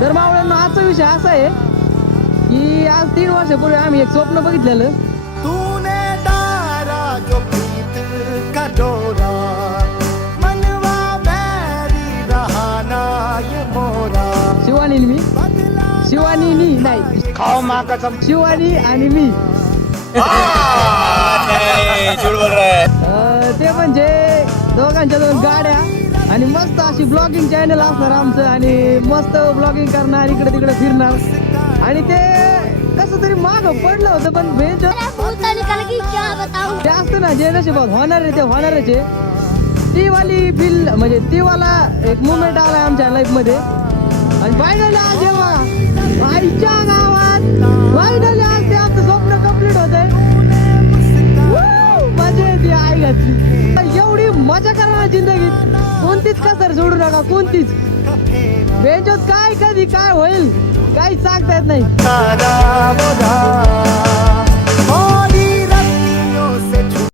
तर मावळ्यांना आजचा विषय असा आहे की आज 3 वर्षापूर्वी आम्ही एक स्वप्न बघितलेलं. तूने डारा जो प्रीत का डोरा मनवा बैरी रहा ना ये मोरा. शिवानी मी शिवानी नाही खाओ माँ कसम. शिवानी आणि मी ते म्हणजे दोघांच्या दोन गाड्या आणि मस्त अशी ब्लॉगिंग चॅनल असणार आमचं आणि मस्त ब्लॉगिंग करणार इकडे तिकडे फिरणार आणि ते कसं तरी माग पडलं होतं पण भेट जास्त ना जे नशिबात होणार आहे ते होणारच आहे. ती वाली बिल म्हणजे ती वाला एक मुवमेंट आलाय आमच्या लाईफ मध्ये आणि फायनली आज हे बघा आईच्या गावात फायनली आज ते आमचं स्वप्न कम्प्लीट होत आहे. मजा येते आई घातली एवढी मजा करणार जिंदगीत कोणतीच कसर सोडू नका कोणतीच बेंचोत काय कधी काय होईल काही सांगता येत नाही.